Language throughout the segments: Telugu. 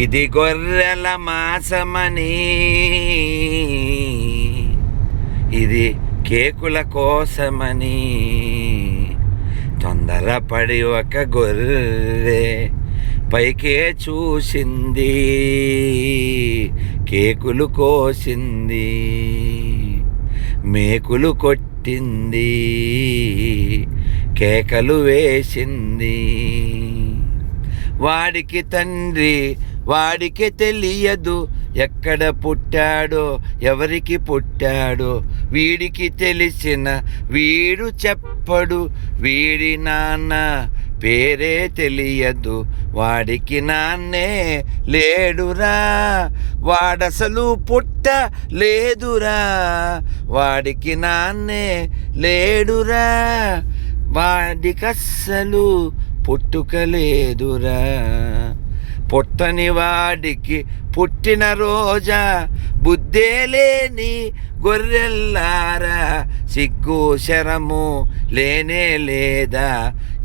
ఇది గొర్రెల మాసమని, ఇది కేకుల కోసమని, తొందరపడి ఒక గొర్రె పైకే చూసింది, కేకులు కోసింది, మేకులు కొట్టింది, కేకలు వేసింది. వాడికి తండ్రి వాడికి తెలియదు, ఎక్కడ పుట్టాడో ఎవరికి పుట్టాడో వీడికి తెలిసిన వీడు చెప్పడు, వీడి నాన్న పేరే తెలియదు, వాడికి నాన్నే లేడురా, వాడసలు పుట్ట లేదురా, వాడికి నాన్నే లేడురా, వాడికస్సలు పుట్టుకలేదురా. పుట్టని వాడికి పుట్టిన రోజా, బుద్ధే లేని గొర్రెల్లారా, సిగ్గు శరము లేనే లేదా,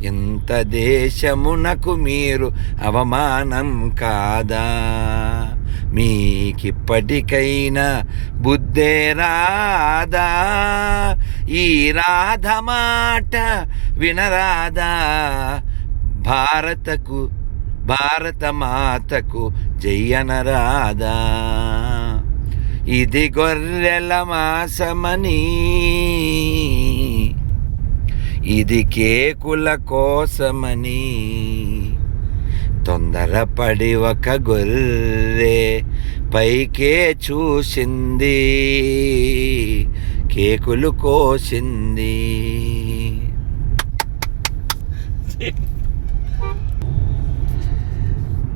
ఇంత దేశమునకు మీరు అవమానం కాదా? మీకిప్పటికైనా బుద్ధే రాదా? ఈ రాధ మాట వినరాదా? భారత మాతకు జయ్యనరాదా? ఇది గొర్రెల మాసమని, ఇది కేకుల కోసమని, తొందరపడి ఒక గొర్రె పైకే చూసింది, కేకులు కోసింది.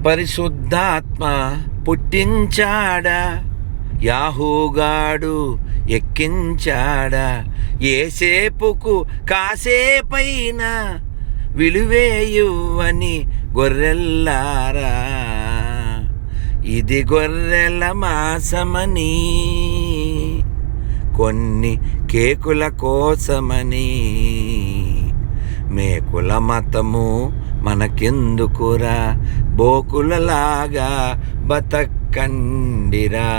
పరిశుద్ధాత్మ పుట్టించాడా, యాహూగాడు ఎక్కించాడా, ఏసేపుకు కాసేపైన విలువేయువని గొర్రెల్లారా, ఇది గొర్రెల మాసమని, కొన్ని కేకుల కోసమని, మేకుల మతము మనకెందుకురా, బోకులలాగా బతకండిరా.